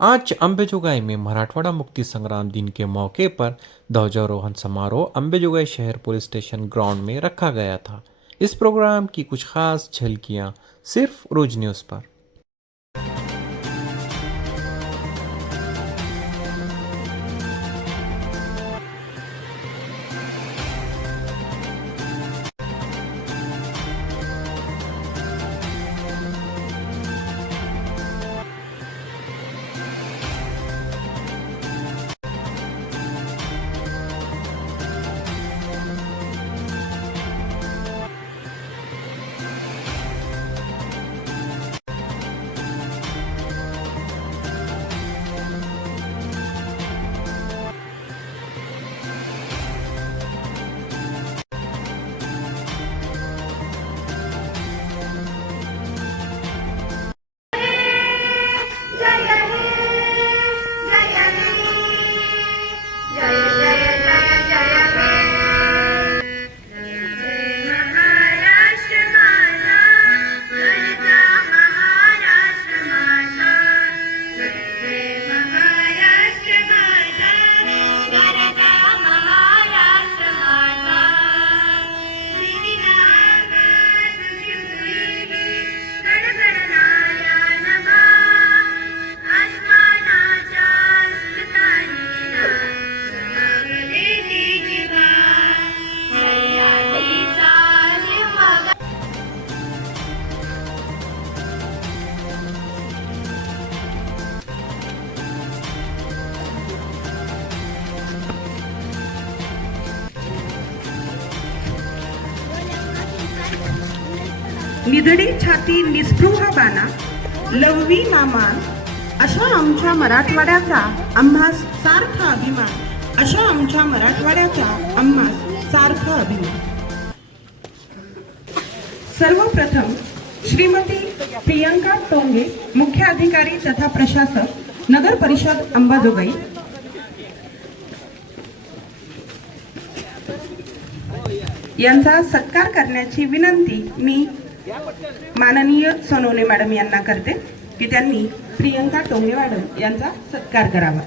आज अम्बेजोगाई में मराठवाड़ा मुक्ति संग्राम दिन के मौके पर ध्वजारोहण समारोह अम्बेजोगाई शहर पुलिस स्टेशन ग्राउंड में रखा गया था। इस प्रोग्राम की कुछ खास झलकियाँ सिर्फ़ रोज न्यूज़ पर। निधडी छाती निस्पृह बाना लववी नामान अशा आमच्या मराठवाड्याचा आम्हास सार्थ अभिमान अशा आमच्या मराठवाड्याचा आम्हास सार्थ अभिमान. सर्वप्रथम श्रीमती प्रियंका टोंगे मुख्य अधिकारी तथा प्रशासक नगर परिषद अंबाजोगाई. यांचा सत्कार करण्याची विनंती मी माननीय सोनवणे मॅडम यांना करते की त्यांनी प्रियंका टोंगे मॅडम यांचा सत्कार करावा?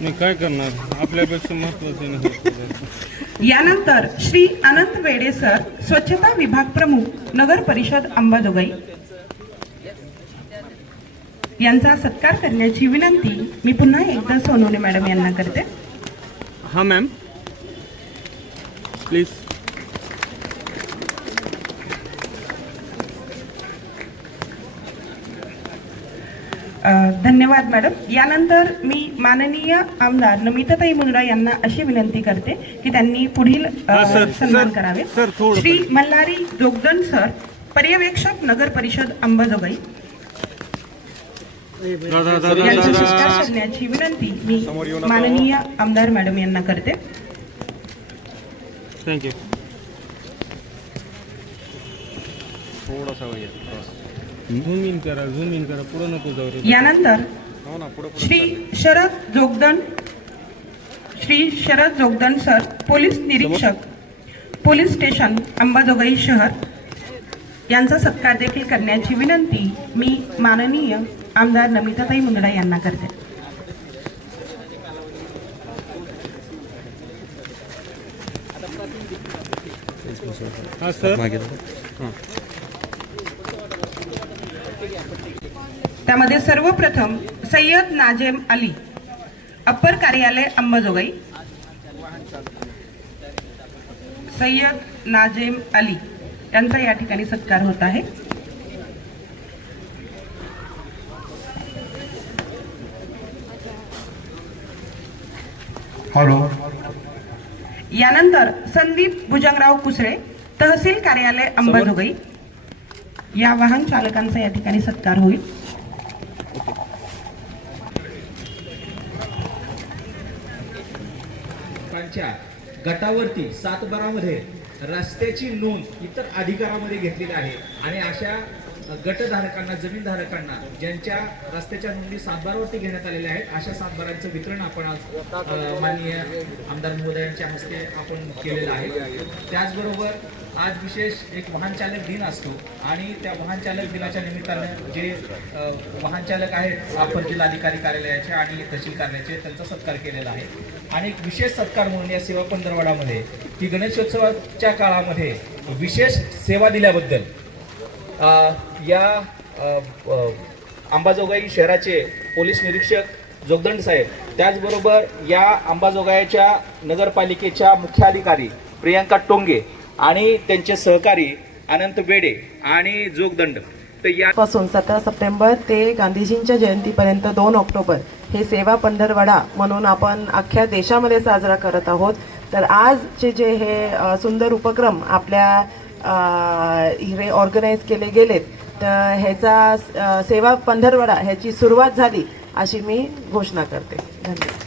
मी काय करणार? आपल्यापेक्षा महत्त्वाचे नाही यानंतर श्री अनंत वेडे सर स्वच्छता विभाग प्रमुख नगर परिषद अंबाजोगाई यांचा सत्कार करण्याची विनंती मी पुन्हा एकदा सोनवणे मॅडम यांना करते. हा मॅम प्लीज धन्यवाद मॅडम यानंतर मी माननीय आमदार नमिताताई मुंद्रा यांना अशी विनंती करते की त्यांनी पुढील सन्मान करावे. श्री मल्हारी जोगदन सर पर्यवेक्षक नगर परिषद अंबाजोगाई. यांचा करण्याची विनंती मी माननीय आमदार मॅडम यांना करते. थँक्यू थोडासा झूम इन करा झूम इन करा. पुढं नको जाऊ रे. यानंतर हो ना पुढं श्री शरद जोगदन श्री शरद जोगदन सर पोलीस निरीक्षक पोलीस स्टेशन अंबाजोगाई शहर. यांचा सत्कार देखील करण्याची विनंती मी माननीय आमदार नमिताताई मुंदडा यांना करते. हा सर. हां. त्यामध्ये सर्वप्रथम सय्यद नाजेम अली अप्पर कार्यालय अंबाजोगाई. सय्यद नाजेम अली यांचा या ठिकाणी सत्कार होत आहे. हॅलो. यानंतर संदीप भुजंगराव कुसळे तहसील कार्यालय अंबाजोगाई. या वाहन चालकांचा या ठिकाणी सत्कार होईल. त्यांच्या गटावरती सातबारामध्ये रस्त्याची नोंद इतर अधिकारामध्ये घेतलेली आहे. आणि अशा गटधारकांना जमीनधारकांना ज्यांच्या रस्त्याच्या नोंदी सातबारावरती घेण्यात आलेल्या आहेत अशा सातबारांचं वितरण आपण आज माननीय आमदार महोदयांच्या हस्ते आपण केलेलं आहे. त्याचबरोबर आज विशेष एक वाहनचालक दिन असतो आणि त्या वाहनचालक दिनाच्या निमित्तानं जे वाहनचालक आहेत आपण जिल्हाधिकारी कार्यालयाचे आणि तहसील कार्यालयाचे त्यांचा सत्कार केलेला आहे. आणि एक विशेष सत्कार म्हणून या सेवा पंधरवाडामध्ये की गणेशोत्सवाच्या काळामध्ये विशेष सेवा दिल्याबद्दल या अंबाजोगाई शहराचे पोलीस निरीक्षक जोगदंड साहेब त्याचबरोबर या अंबाजोगाईच्या नगरपालिकेच्या मुख्याधिकारी प्रियांका टोंगे आणि त्यांचे सहकारी अनंत बेडे आणि जोगदंड. तर यापासून सतरा सप्टेंबर ते गांधीजींच्या जयंतीपर्यंत दोन ऑक्टोबर हे सेवा पंधरवडा म्हणून आपण अख्ख्या देशामध्ये साजरा करत आहोत. तर आजचे जे हे सुंदर उपक्रम आपल्या अ, ऑर्गनाईज केले गेलेत. तर ह्याचा सेवा पंधरवडा ह्याची सुरुवात झाली अशी मी घोषणा करते. धन्यवाद.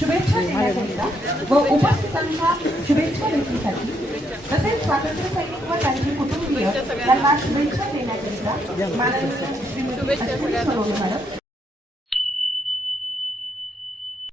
शुभेच्छा देण्याकरिता व उपस्थितांच्या शुभेच्छा देण्यासाठी तसेच स्वातंत्र्य सैनिक व त्यांचे कुटुंबीय यांना शुभेच्छा देण्याकरिता माननीय श्रीमती मॅडम